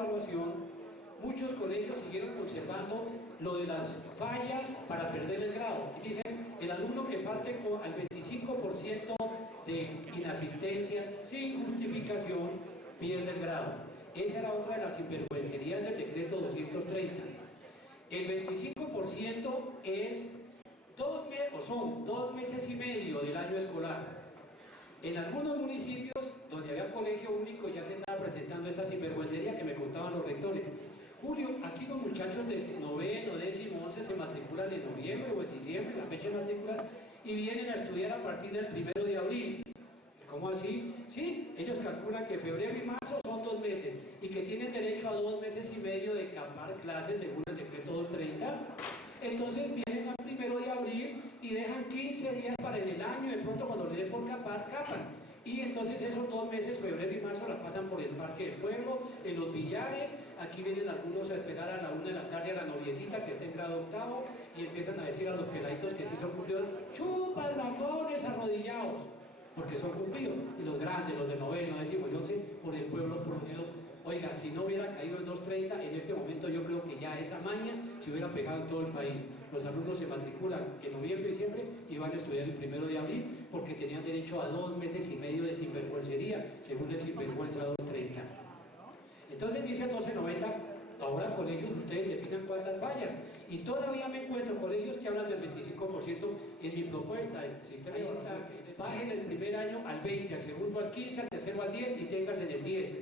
evaluación, muchos colegios siguieron conservando lo de las fallas para perder el grado. Y dicen, el alumno que parte al 25% de inasistencias sin justificación pierde el grado. Esa era otra de las sinvergüencerías del decreto 230. El 25% es son 2 meses y medio del año escolar. En algunos municipios donde había colegio único ya se estaba presentando esta sinvergüencería que me contaban los rectores. Julio, aquí los muchachos de noveno, décimo, 11 se matriculan en noviembre o en diciembre, la fecha de matrícula, y vienen a estudiar a partir del 1 de abril. ¿Cómo así? Sí, ellos calculan que febrero y marzo son 2 meses y que tienen derecho a 2 meses y medio de capar clases según el decreto 230. Entonces vienen al 1 de abril y dejan 15 días para en el año, de pronto cuando le den por capar, capan. Y entonces esos 2 meses, febrero y marzo, las pasan por el Parque del Pueblo, en los billares. Aquí vienen algunos a esperar a la 1 de la tarde a la noviecita que está en grado octavo y empiezan a decir a los peladitos que sí son cumplidos, chupan lambones arrodillados, porque son cumplidos. Y los grandes, los de noveno, décimo y 11, por el pueblo promedio. Oiga, si no hubiera caído el 230, en este momento yo creo que ya esa maña se hubiera pegado en todo el país. Los alumnos se matriculan en noviembre y diciembre y van a estudiar el 1 de abril porque tenían derecho a 2 meses y medio de sinvergüencería, según el sinvergüenza 230. Entonces dice el 1290, ahora colegios ustedes definan cuántas fallas. Y todavía me encuentro colegios que hablan del 25% en mi propuesta. El sistema bajen el primer año al 20, al segundo al 15, al tercero al 10 y tengas en el 10%,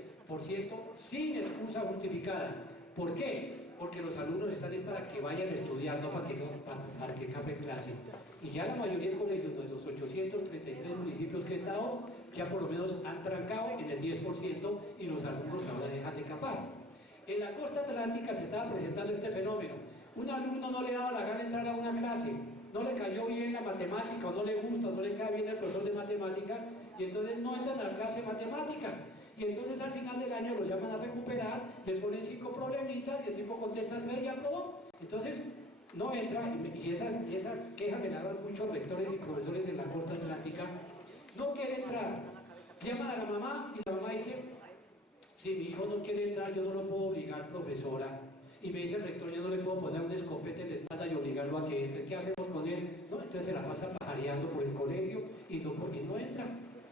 sin excusa justificada. ¿Por qué? Porque los alumnos están para que vayan a estudiar, no para que capen clase. Y ya la mayoría de colegios de los 833 municipios que he estado, ya por lo menos han trancado en el 10% y los alumnos ahora dejan de capar. En la costa atlántica se estaba presentando este fenómeno. Un alumno no le daba la gana entrar a una clase, no le cayó bien la matemática, o no le gusta, o no le cae bien el profesor de matemática, y entonces no entran a la clase de matemática. Y entonces al final del año lo llaman a recuperar, le ponen 5 problemitas y el tipo contesta 3 y aprobó. Entonces no entra, y esa queja me la dan muchos rectores y profesores en la costa atlántica. No quiere entrar, llaman a la mamá y la mamá dice, si mi hijo no quiere entrar yo no lo puedo obligar, profesora. Y me dice el rector, yo no le puedo poner un escopete en la espalda y obligarlo a que entre. ¿Qué hacemos con él? No, entonces se la pasa pajareando por el colegio y no, porque no entra.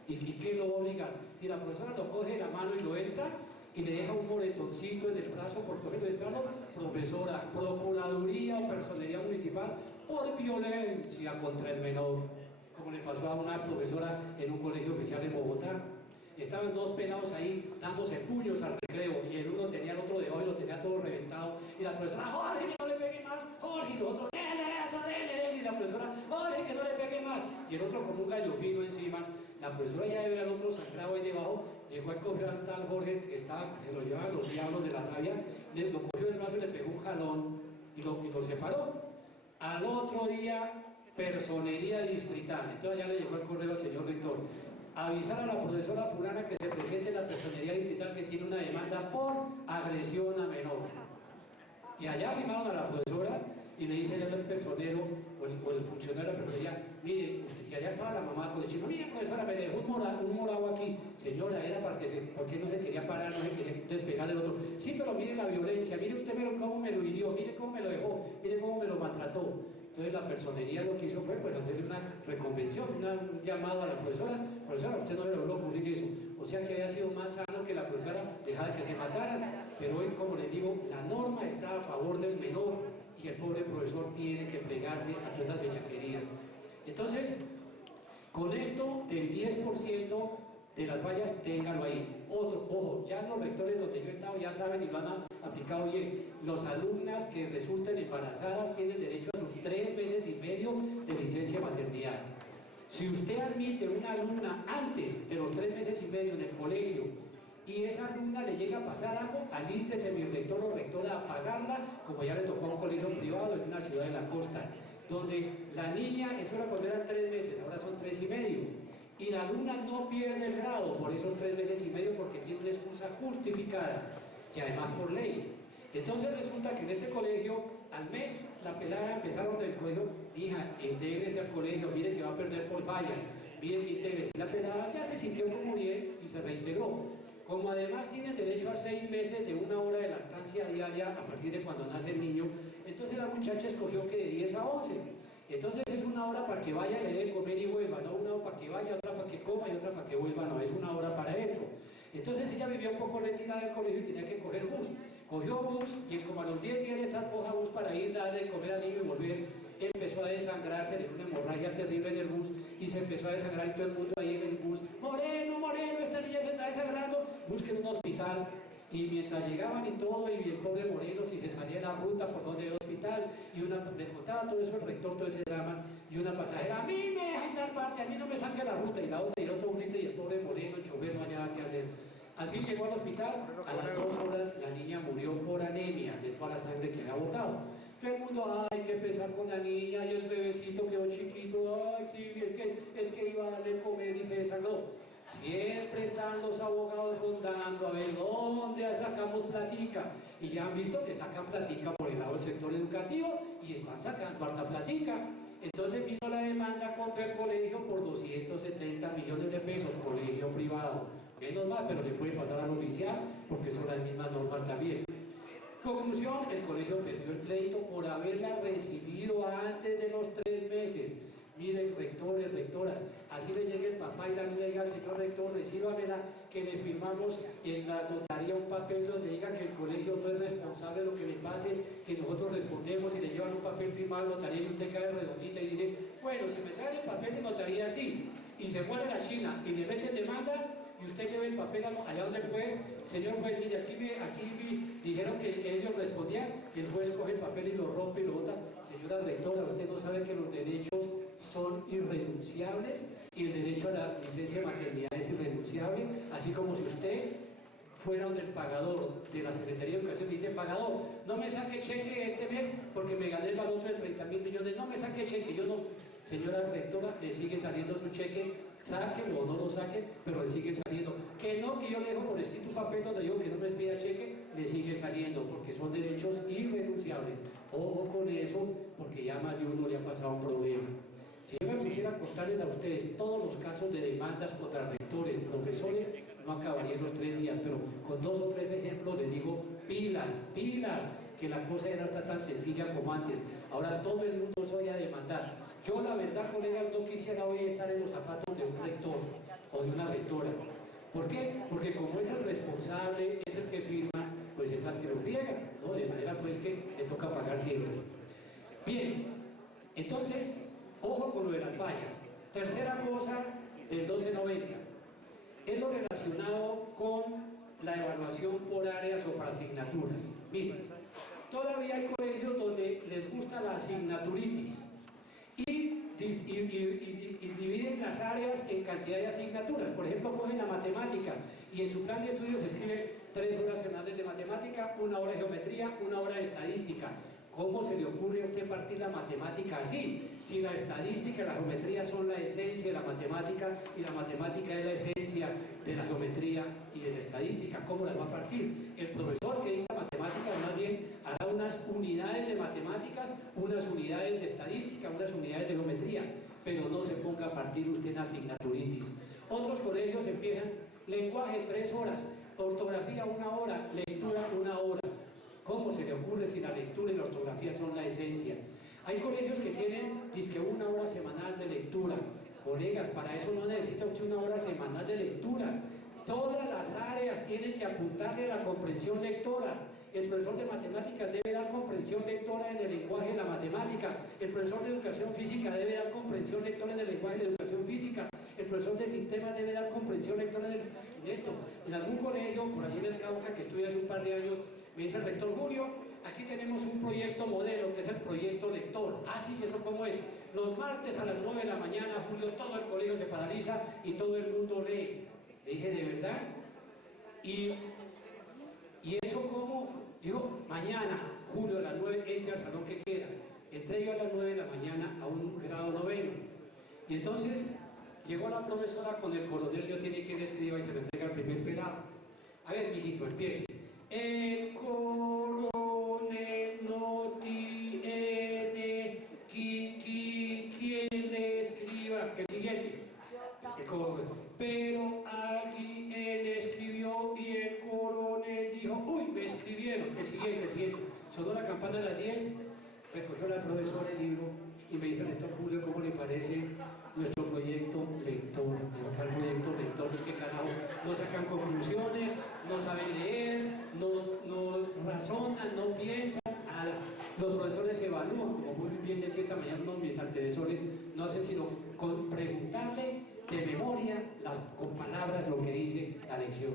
¿Y qué lo va a obligar? Si la profesora lo coge de la mano y lo entra y le deja un moretoncito en el brazo por cogerlo de entrarlo, profesora, procuraduría o personería municipal por violencia contra el menor, como le pasó a una profesora en un colegio oficial en Bogotá. Estaban 2 pelados ahí dándose puños al recreo y el uno tenía al otro debajo y lo tenía todo reventado y la profesora, Jorge, que no le pegue más, Jorge, y el otro, dele, y la profesora, Jorge, que no le pegue más, y el otro como un gallo fino encima. La profesora ya de ver al otro sangrado ahí debajo, llegó a coger al tal Jorge que estaba, que lo llevaban los diablos de la rabia, lo cogió del brazo y le pegó un jalón y lo separó. Al otro día, personería distrital. Entonces ya le llegó el correo al señor rector. Avisar a la profesora fulana que se presente en la personería distrital que tiene una demanda por agresión a menor. Y allá animaron a la profesora y le dice al personero o el funcionario de la personería, mire, y allá estaba la mamá con el chico, mire profesora, me dejó un morado aquí. Señora, era porque no se quería parar, no se quería despegar del otro. Sí, pero mire la violencia, mire usted cómo me lo hirió, mire cómo me lo dejó, mire cómo me lo maltrató. Entonces la personería lo que hizo fue pues hacerle una reconvención, un llamado a la profesora, usted no le logró ocurrir eso, o sea que había sido más sano que la profesora dejara que se mataran, pero hoy, como les digo, la norma está a favor del menor y el pobre profesor tiene que plegarse a todas esas bellaquerías. Entonces, con esto del 10% de las fallas, ténganlo ahí. Otro, ojo, ya los rectores donde yo he estado ya saben y lo han aplicado bien. Los alumnas que resulten embarazadas tienen derecho a sus 3 meses y medio de licencia maternidad. Si usted admite una alumna antes de los 3 meses y medio en el colegio y esa alumna le llega a pasar algo, alístese mi rector o rectora a pagarla, como ya le tocó a un colegio privado en una ciudad de la costa, donde la niña, eso era cuando eran 3 meses, ahora son 3 y medio. Y la alumna no pierde el grado por esos 3 meses y medio porque tiene una excusa justificada y además por ley. Entonces resulta que en este colegio, al mes, la pelada empezaron del colegio, hija, intégrese al colegio, mire que va a perder por fallas, mire que intégrese. La pelada ya se sintió como bien y se reintegró. Como además tiene derecho a 6 meses de 1 hora lactancia diaria a partir de cuando nace el niño. Entonces la muchacha escogió que de 10 a 11. Entonces es una hora para que vaya, le dé de comer y vuelva, no una hora para que vaya, otra para que coma y otra para que vuelva, no, es una hora para eso. Entonces ella vivía un poco retirada del colegio y tenía que coger bus. Cogió bus y como a los 10 días de estar coja bus para ir, darle de comer al niño y volver, empezó a desangrarse, le dio una hemorragia terrible en el bus y se empezó a desangrar y todo el mundo ahí en el bus. Moreno, Moreno, esta niña se está desangrando, busquen un hospital. Y mientras llegaban y todo, y el pobre Moreno, si se salía la ruta por donde el hospital, y una, le contaba todo eso el rector, todo ese drama, y una pasajera, a mí me deja en tal parte, a mí no me saca la ruta, y la otra, y el otro grita, y el pobre Moreno, el chofer, no hallaba qué hacer. Al fin llegó al hospital, a las 2 horas la niña murió por anemia, de toda la sangre que había botado. Todo el mundo, ay, qué pesar con la niña, y el bebecito quedó chiquito, ay, sí, es que iba a darle comer y se desangró. Siempre están los abogados rondando a ver dónde sacamos platica. Y ya han visto que sacan platica por el lado del sector educativo y están sacando harta platica. Entonces vino la demanda contra el colegio por 270 millones de pesos, colegio privado. Menos mal, pero le puede pasar al oficial porque son las mismas normas también. Conclusión, el colegio perdió el pleito por haberla recibido antes de los 3 meses. Miren, rectores, rectoras, así le llega el papá y la niña diga, señor rector, recíbamela, que le firmamos en la notaría un papel donde diga que el colegio no es responsable de lo que le pase, que nosotros respondemos y le llevan un papel firmado a la notaría y usted cae redondita y dice, bueno, si me traen el papel de notaría sí, y se muere la China y le meten demanda, y usted lleva el papel allá donde el juez, señor juez, mire, aquí dijeron que ellos respondían, y el juez coge el papel y lo rompe y lo bota. Señora rectora, usted no sabe que los derechos son irrenunciables y el derecho a la licencia de maternidad es irrenunciable, así como si usted fuera donde el pagador de la Secretaría de Educación dice, pagador, no me saque cheque este mes porque me gané el valor de 30.000 millones, no me saque cheque, yo no. Señora rectora, le sigue saliendo su cheque, sáquelo o no lo saque, pero le sigue saliendo. Que no, que yo le dejo por escrito un papel donde digo que no me pida cheque, le sigue saliendo, porque son derechos irrenunciables. Ojo con eso, porque ya más de uno le ha pasado un problema. Si yo me quisiera contarles a ustedes todos los casos de demandas contra rectores, profesores, no acabaría en los 3 días, pero con 2 o 3 ejemplos les digo, pilas, pilas, que la cosa ya no está tan sencilla como antes. Ahora todo el mundo se vaya a demandar. Yo la verdad, colegas, no quisiera hoy estar en los zapatos de un rector o de una rectora. ¿Por qué? Porque como es el responsable, es el que firma, pues es al que lo friega, ¿no? De manera pues que le toca pagar siempre. Bien, entonces, ojo con lo de las fallas. Tercera cosa del 1290. Es lo relacionado con la evaluación por áreas o por asignaturas. Miren, todavía hay colegios donde les gusta la asignaturitis y dividen las áreas en cantidad de asignaturas. Por ejemplo, cogen la matemática y en su plan de estudios escriben 3 horas semanales de matemática, 1 hora de geometría, 1 hora de estadística. ¿Cómo se le ocurre a usted partir la matemática así? Si la estadística y la geometría son la esencia de la matemática y la matemática es la esencia de la geometría y de la estadística, ¿cómo las va a partir? El profesor que dicta matemáticas más bien hará unas unidades de matemáticas, unas unidades de estadística, unas unidades de geometría, pero no se ponga a partir usted en asignaturitis. Otros colegios empiezan lenguaje 3 horas, ortografía 1 hora, lectura 1 hora. ¿Cómo se le ocurre si la lectura y la ortografía son la esencia? Hay colegios que tienen, dizque 1 hora semanal de lectura. Colegas, para eso no necesita usted 1 hora semanal de lectura. Todas las áreas tienen que apuntarle a la comprensión lectora. El profesor de matemáticas debe dar comprensión lectora en el lenguaje de la matemática. El profesor de educación física debe dar comprensión lectora en el lenguaje de la educación física. El profesor de sistemas debe dar comprensión lectora en esto. En algún colegio, por allí en el Cauca, que estuve hace un par de años, me dice el rector Julio, aquí tenemos un proyecto modelo que es el proyecto lector. Ah, sí, ¿eso cómo es? Los martes a las 9 de la mañana, Julio, todo el colegio se paraliza y todo el mundo lee. Le dije, ¿de verdad? ¿Y eso cómo? Digo, mañana, Julio, a las 9, entra al salón que queda. Entré yo a las 9 de la mañana a un grado 9. Y entonces llegó la profesora con el coronel, yo tiene que ir escriba y se me entrega el primer pelado. A ver, mijito, empiece. El coronel no tiene quien le escriba. El siguiente. Pero alguien escribió y el coronel dijo, uy, me escribió escribieron, el siguiente. Sonó la campana a las 10, recogió la profesora el libro y me dice, rector Julio, ¿cómo le parece nuestro proyecto lector? El proyecto lector, ¿qué carajo? No sacan conclusiones, no saben leer, no razonan, no piensan, nada. Los profesores evalúan, como muy bien decía esta mañana uno de mis antecesores, no hacen sino preguntarle de memoria, con palabras, lo que dice la lección.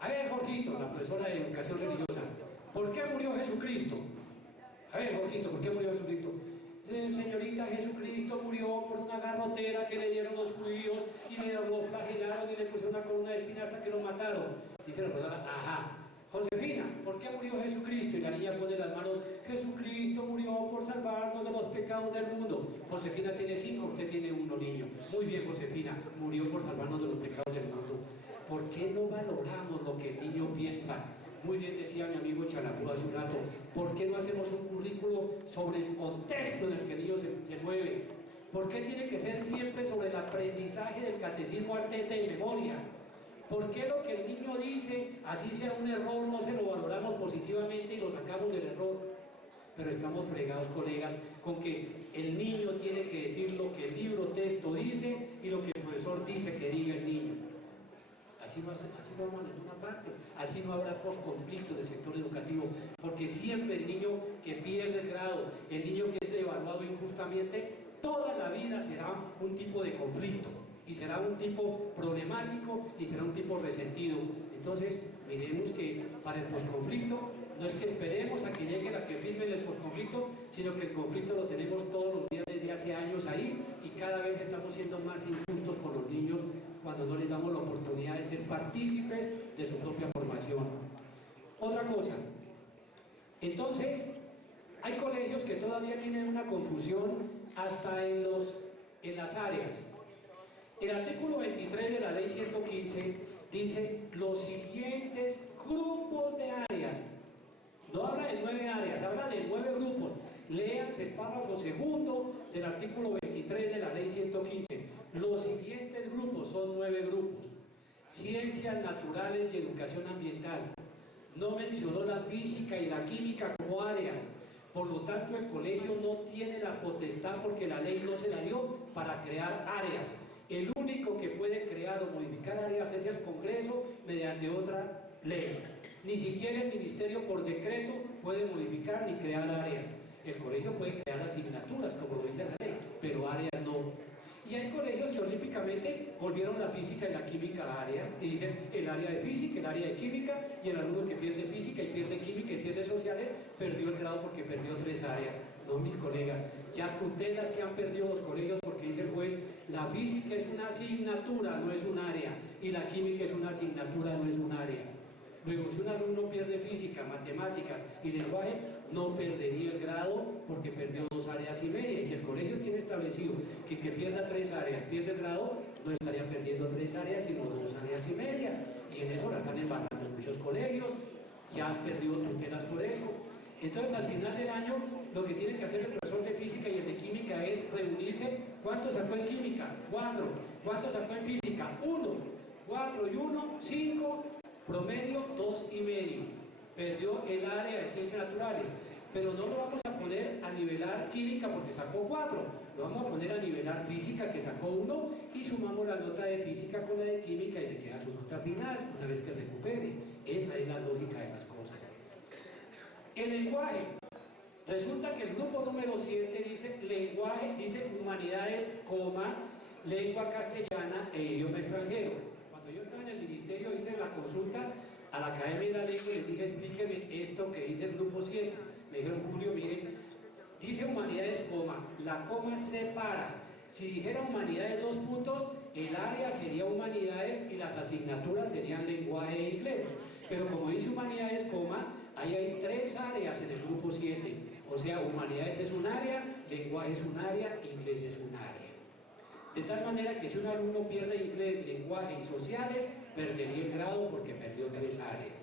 A ver, Jorgito, la profesora de educación religiosa, ¿por qué murió Jesucristo? A ver, Jorgito, ¿por qué murió Jesucristo? Señorita, Jesucristo murió por una garrotera que le dieron los judíos y lo flagelaron y le pusieron una corona de espinas hasta que lo mataron. Dice la profesora, ajá. Josefina, ¿por qué murió Jesucristo? Y la niña pone las manos, Jesucristo murió por salvarnos de los pecados del mundo. Josefina tiene 5, usted tiene 1 niño. Muy bien, Josefina, murió por salvarnos de los pecados del mundo. ¿Por qué no valoramos lo que el niño piensa? Muy bien decía mi amigo Chalafú hace un rato, ¿por qué no hacemos un currículo sobre el contexto en el que el niño se mueve? ¿Por qué tiene que ser siempre sobre el aprendizaje del catecismo astete y memoria? ¿Por qué lo que el niño dice, así sea un error, no se lo valoramos positivamente y lo sacamos del error? Pero estamos fregados, colegas, con que el niño tiene que decir lo que el libro texto dice y lo que el profesor dice que diga el niño. Así no vamos a ninguna parte, así no habrá posconflicto del sector educativo, porque siempre el niño que pierde el grado, el niño que es evaluado injustamente, toda la vida será un tipo de conflicto, y será un tipo problemático, y será un tipo resentido. Entonces, miremos que para el posconflicto, no es que esperemos a que llegue la que firme el posconflicto, sino que el conflicto lo tenemos todos los días desde hace años ahí, y cada vez estamos siendo más injustos con los niños cuando no les damos la oportunidad de ser partícipes de su propia formación. Otra cosa, entonces, hay colegios que todavía tienen una confusión hasta en las áreas. El artículo 23 de la ley 115 dice los siguientes grupos de áreas. No habla de 9 áreas, habla de 9 grupos. Léanse el párrafo segundo del artículo 23 de la ley 115. Los siguientes grupos son 9 grupos. Ciencias naturales y educación ambiental. No mencionó la física y la química como áreas. Por lo tanto, el colegio no tiene la potestad, porque la ley no se la dio, para crear áreas. El único que puede crear o modificar áreas es el Congreso mediante otra ley. Ni siquiera el Ministerio por decreto puede modificar ni crear áreas. El colegio puede crear asignaturas, como lo dice la ley, pero áreas no. Y hay colegios que olímpicamente volvieron la física y la química a área, y dicen el área de física, el área de química, y el alumno que pierde física y pierde química y pierde sociales, perdió el grado porque perdió 3 áreas. No, mis colegas, ya tutelas que han perdido los colegios porque dice el juez, la física es una asignatura, no es un área, y la química es una asignatura, no es un área. Luego, si un alumno pierde física, matemáticas y lenguaje, no perdería el grado porque perdió 2 áreas y media. Y si el colegio tiene establecido que pierda 3 áreas pierde el grado, no estaría perdiendo 3 áreas, sino 2 áreas y media. Y en eso la están embarrando muchos colegios, ya han perdido tutelas por eso. Entonces, al final del año, lo que tiene que hacer el profesor de física y el de química es reunirse. ¿Cuánto sacó en química? 4. ¿Cuánto sacó en física? 1. 4 y 1, 5. Promedio 2,5. Perdió el área de ciencias naturales, pero no lo vamos a poner a nivelar química porque sacó 4, lo vamos a poner a nivelar física, que sacó 1, y sumamos la nota de física con la de química y le queda su nota final una vez que recupere. Esa es la lógica de las cosas. El lenguaje, resulta que el grupo número 7 dice lenguaje, dice humanidades, lengua castellana e idioma extranjero. Cuando yo estaba en el ministerio hice la consulta a la Academia de la Lengua y les dije, explíqueme esto que dice el grupo 7. Me dijeron, Julio, miren, dice humanidades, la coma separa. Si dijera humanidades 2 puntos, el área sería humanidades y las asignaturas serían lenguaje e inglés. Pero como dice humanidades, ahí hay 3 áreas en el grupo 7. O sea, humanidades es un área, lenguaje es un área, inglés es un área. De tal manera que si un alumno pierde inglés, lenguaje y sociales, perdería el grado porque perdió 3 áreas.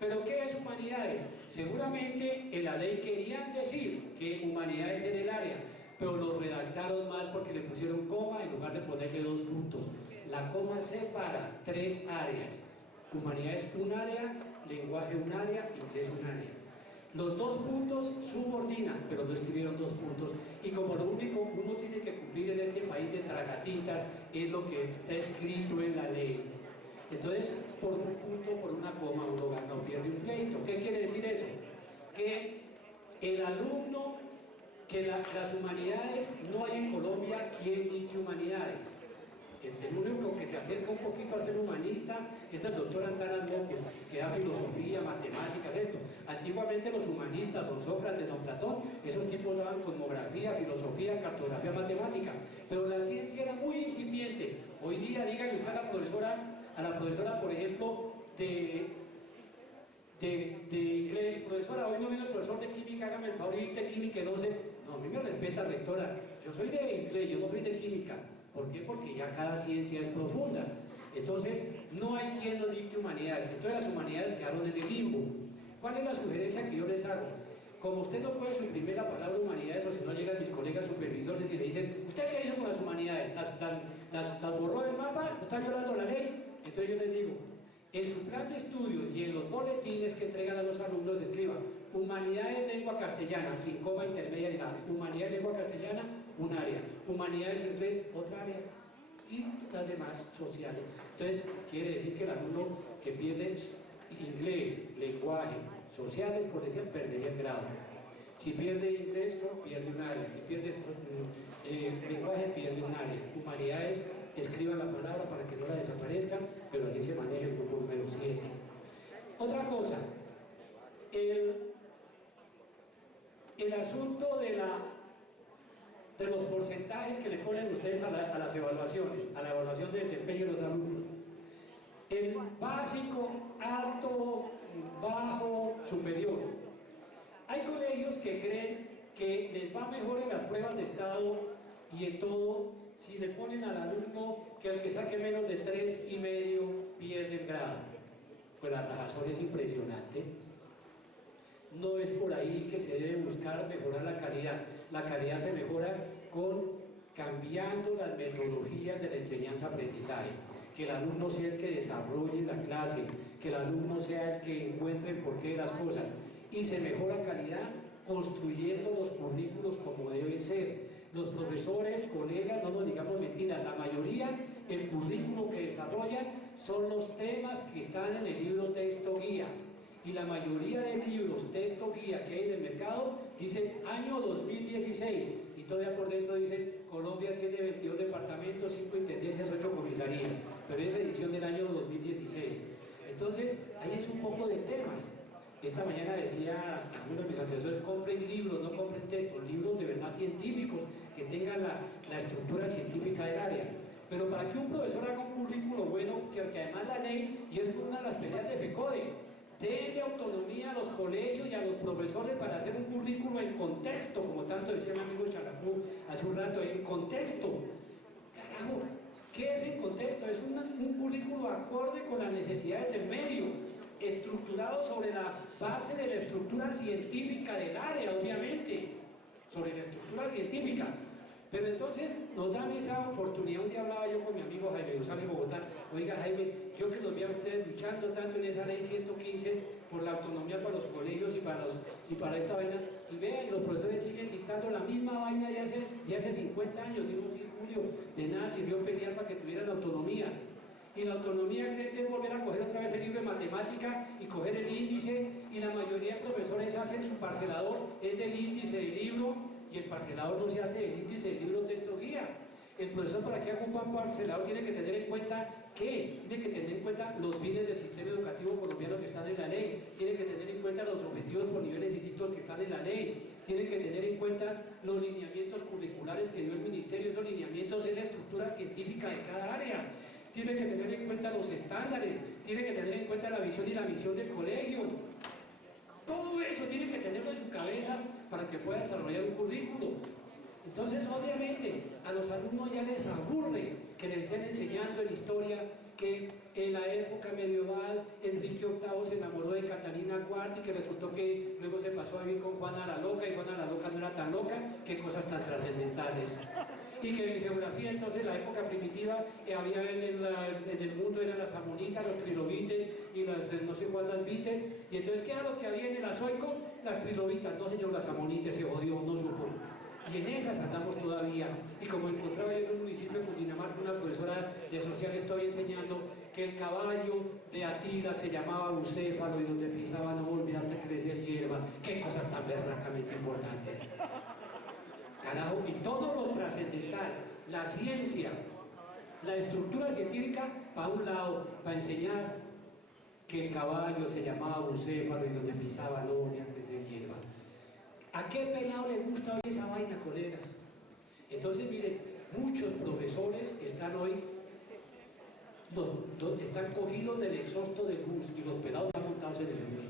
¿Pero qué es humanidades? Seguramente en la ley querían decir que humanidades era el área, pero lo redactaron mal porque le pusieron coma en lugar de ponerle 2 puntos. La coma separa 3 áreas. Humanidades un área, lenguaje un área, inglés un área. Los 2 puntos subordinan, pero no escribieron 2 puntos. Y como lo único uno tiene que cumplir en este país de tragatintas es lo que está escrito en la ley. Entonces, por un punto, por una coma, uno gana o pierde un pleito. ¿Qué quiere decir eso? Que el alumno, que las humanidades, no hay en Colombia quien dicte humanidades. El único que se acerca un poquito a ser humanista es el doctor Antanas López, que da filosofía, matemáticas, esto. Antiguamente los humanistas, don Sócrates, don Platón, esos tipos daban cosmografía, filosofía, cartografía, matemática, pero la ciencia era muy incipiente. Hoy día, dígale usted a la profesora, por ejemplo, de inglés, profesora, hoy no viene el profesor de química, hágame el favor y de química, no sé. No, a mí me respeta, rectora, yo soy de inglés, yo no soy de química. ¿Por qué? Porque ya cada ciencia es profunda. Entonces, no hay quien lo dicte humanidades. Entonces, las humanidades quedaron en el limbo. ¿Cuál es la sugerencia que yo les hago? Como usted no puede suprimir la palabra humanidades, o si no llegan mis colegas supervisores y le dicen, ¿usted qué hizo con las humanidades? ¿Las borró del mapa? ¿Está violando la ley? Entonces yo les digo, en su plan de estudios y en los boletines que entregan a los alumnos, escriban humanidades lengua castellana, sin coma intermedia ni nada. Humanidades lengua castellana, un área. Humanidades inglés, otra área. Y las demás sociales. Entonces, quiere decir que el alumno que pierde inglés, lenguaje, sociales, por decir, perdería el grado. Si pierde inglés, pierde un área. Si pierde lenguaje, pierde un área. Humanidades, escriban la palabra para que no la desaparezcan, pero así se maneja el grupo número 7. Otra cosa, el asunto de los porcentajes que le ponen ustedes a las evaluaciones, a la evaluación de desempeño de los alumnos. El básico, alto, bajo, superior. Hay colegios que creen que les va mejor en las pruebas de estado y en todo si le ponen al alumno que el que saque menos de 3,5 pierde el grado. Pues la razón es impresionante. No es por ahí que se debe buscar mejorar la calidad. La calidad se mejora cambiando las metodologías de la enseñanza-aprendizaje. Que el alumno sea el que desarrolle la clase, que el alumno sea el que encuentre el porqué de las cosas. Y se mejora calidad construyendo los currículos como deben ser. Los profesores, colegas, no nos digamos mentiras, la mayoría, el currículo que desarrollan son los temas que están en el libro texto guía. Y la mayoría de libros, texto guía que hay en el mercado, dice año 2016. Y todavía por dentro dice, Colombia tiene 22 departamentos, 5 intendencias, 8 comisarías. Pero es edición del año 2016. Entonces, ahí es un poco de temas. Esta mañana decía uno de mis antecesores, compren libros, no compren textos, libros de verdad científicos, que tengan la estructura científica del área. Pero para que un profesor haga un currículo bueno, que además la ley, y es una de las peleas de FECODE, denle autonomía a los colegios y a los profesores para hacer un currículo en contexto, como tanto decía mi amigo Characú hace un rato, en contexto. Carajo, ¿qué es en contexto? Es un currículo acorde con las necesidades del medio, estructurado sobre la base de la estructura científica del área, obviamente, sobre la estructura científica. Pero entonces nos dan esa oportunidad. Un día hablaba yo con mi amigo Jaime González de Bogotá. Oiga Jaime, yo que los vi a ustedes luchando tanto en esa ley 115 por la autonomía para los colegios y para esta vaina, y vean, los profesores siguen dictando la misma vaina de hace 50 años. Digo, sí, Julio, de nada sirvió pelear para que tuvieran autonomía. Y la autonomía creen que es volver a coger otra vez el libro de matemática y coger el índice, y la mayoría de profesores hacen su parcelador, es del índice del libro, y el parcelador no se hace del índice del libro texto guía. El profesor, para que haga un parcelador, tiene que tener en cuenta ¿qué? Tiene que tener en cuenta los fines del sistema educativo colombiano que están en la ley, tiene que tener en cuenta los objetivos por niveles y ciclos que están en la ley, tiene que tener en cuenta los lineamientos curriculares que dio el ministerio. Esos lineamientos es la estructura científica de cada área. Tiene que tener en cuenta los estándares, tiene que tener en cuenta la visión y la misión del colegio. Todo eso tiene que tenerlo en su cabeza para que pueda desarrollar un currículo. Entonces, obviamente, a los alumnos ya les aburre que les estén enseñando en historia que en la época medieval Enrique VIII se enamoró de Catalina IV y que resultó que luego se pasó a vivir con Juana la Loca, y Juana la Loca no era tan loca, qué cosas tan trascendentales. y que en geografía entonces la época primitiva había en el mundo eran las amonitas, los trilobites y las no sé cuántas bites, y entonces ¿qué era lo que había en el azoico? Las trilobitas, no señor, las amonitas, se jodió, no supo. Y en esas andamos todavía. Y como encontraba yo en un municipio de Cundinamarca, una profesora de social estoy enseñando que el caballo de Atila se llamaba Bucéfalo y donde pisaba no volvía a crecer hierba. Qué cosas tan berracamente importantes. Carajo, y todo lo trascendental, la ciencia, la estructura científica, para un lado, para enseñar que el caballo se llamaba Bucéfalo y donde pisaba no volvía a crecer hierba. ¿A qué pelado le gusta hoy esa vaina, colegas? Entonces, miren, muchos profesores están hoy, están cogidos del exhausto del bus y los pelados están montados en el bus.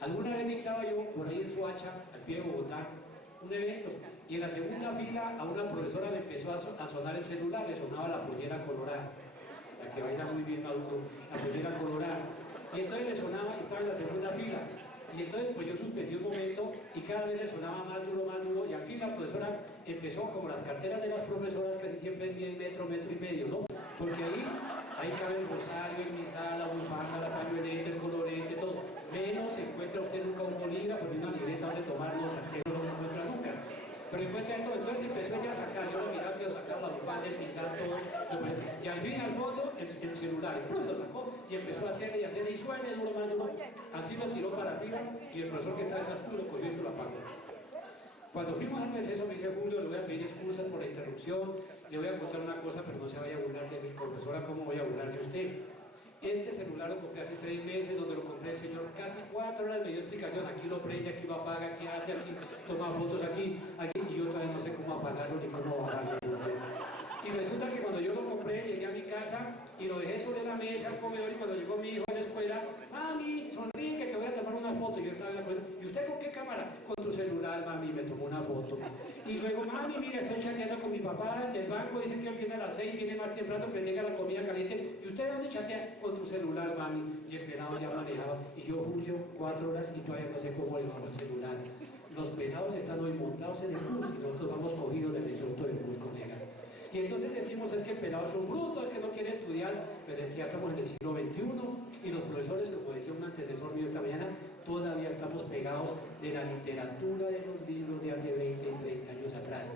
Alguna vez dictaba yo por ahí en Soacha, al pie de Bogotá, un evento, y en la segunda fila a una profesora le empezó a sonar el celular, le sonaba la pollera colorada, la que baila muy bien Maduro, la pollera colorada, y entonces le sonaba, estaba en la segunda fila. Y entonces pues yo suspendí un momento y cada vez le sonaba más duro, y al fin la profesora empezó, como las carteras de las profesoras casi siempre en metro y medio, ¿no? Porque ahí cabe el rosario, el misal, la bufanda, la pañoleta, el colorete, todo. Menos se encuentra usted nunca un bolígrafo ni una libreta donde tomar notas, que no lo encuentra nunca. Pero encuentra esto, entonces empezó ella a sacar, yo lo miraba, yo sacaba la bufanda, el misal, todo. Y al fin al fondo, el celular, y lo sacó y empezó a hacerle y suene duro, más duro. Al fin lo tiró para arriba y el profesor que estaba detrás lo cogió y se lo apagó. Cuando fuimos al receso me dice Julio, le voy a pedir excusas por la interrupción, le voy a contar una cosa, pero no se vaya a burlar de mi profesora, ¿cómo voy a burlar de usted? Este celular lo compré hace 3 meses, donde lo compré el señor casi 4 horas me dio explicación, aquí lo prende, aquí lo apaga, aquí hace, aquí toma fotos, aquí, y yo todavía no sé cómo apagarlo ni cómo bajarlo. Y resulta que cuando yo lo compré, llegué a mi casa y lo dejé sobre la mesa, al comedor, y cuando llegó mi hijo a la escuela, mami, sonríe que te voy a tomar una foto. Y yo estaba en la escuela, ¿y usted con qué cámara? Con tu celular, mami, me tomó una foto. Y luego, mami, mira, estoy chateando con mi papá del banco, dice que él viene a las 6, viene más temprano, que tenga la comida caliente. ¿Y usted dónde chatea? Con tu celular, mami. Y el pelado ya manejaba. Y yo, Julio, 4 horas y todavía no sé cómo le vamos al celular. Los pelados están hoy montados en el bus y nosotros vamos cogidos del exhausto del bus, colegas. Y entonces decimos, es que el pelado es un bruto, es que no quiere estudiar, pero es que ya estamos en el siglo XXI y los profesores, como decía un antecesor mío esta mañana, todavía estamos pegados de la literatura de los libros de hace 20 y 30 años atrás.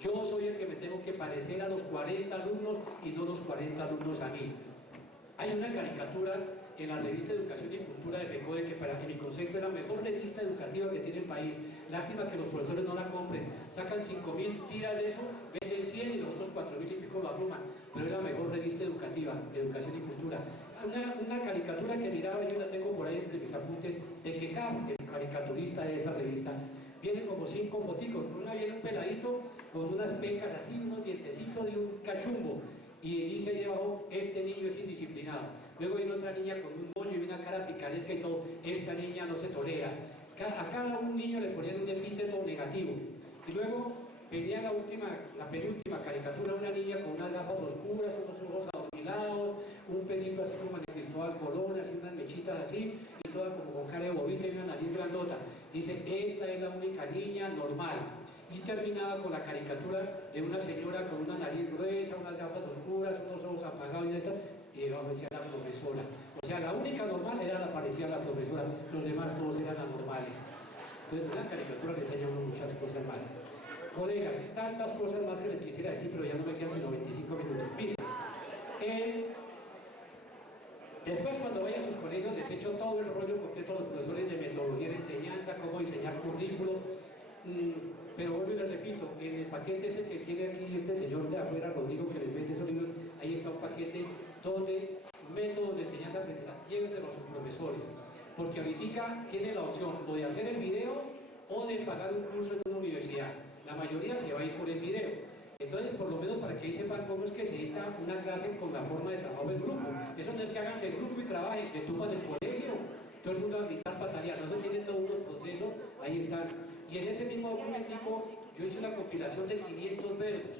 Yo soy el que me tengo que parecer a los 40 alumnos y no los 40 alumnos a mí. Hay una caricatura en la revista Educación y Cultura de FECODE que para mi concepto es la mejor revista educativa que tiene el país. Lástima que los profesores no la compren. Sacan 5.000 tiras de eso, venden 100 y los otros 4.000 y pico lo arruman. Pero es la mejor revista educativa, de Educación y Cultura. Una caricatura que miraba, yo la tengo por ahí entre mis apuntes, de que el caricaturista de esa revista, viene como 5 foticos. Una viene un peladito con unas pecas así, unos dientecitos de un cachumbo. Y dice ahí abajo, este niño es indisciplinado. Luego viene otra niña con un moño y una cara picaresca y todo, esta niña no se tolera. A cada un niño le ponían un epíteto negativo. Y luego venía la penúltima caricatura, una niña con unas gafas oscuras, unos ojos adormilados, un pelito así como el de Cristóbal Colón, así unas mechitas así, y toda como con cara de bobita y una nariz grandota. Dice, esta es la única niña normal. Y terminaba con la caricatura de una señora con una nariz gruesa, unas gafas oscuras, unos ojos apagados y debajo decía la profesora. O sea, la única normal era la parecida a la profesora, los demás todos eran anormales. Entonces, la caricatura le enseña a uno muchas cosas más. Colegas, tantas cosas más que les quisiera decir, pero ya no me quedan sino 25 minutos. Miren, después cuando vaya a sus colegios les echo todo el rollo completo a los profesores de metodología de enseñanza, cómo diseñar currículo. Pero vuelvo y les repito, en el paquete ese que tiene aquí este señor de afuera, Rodrigo, que les vende esos libros, ahí está un paquete donde métodos de enseñanza-aprendizaje, llévenselos a sus profesores, porque ahorita tiene la opción o de hacer el video o de pagar un curso en una universidad. La mayoría se va a ir por el video. Entonces, por lo menos para que ahí sepan cómo es que se edita una clase con la forma de trabajo en grupo. Eso no es que háganse grupo y trabajen, que tumban el colegio, todo el mundo va a gritar patalear, no se tienen todos los procesos, ahí están. Y en ese mismo documentico yo hice una compilación de 500 verbos.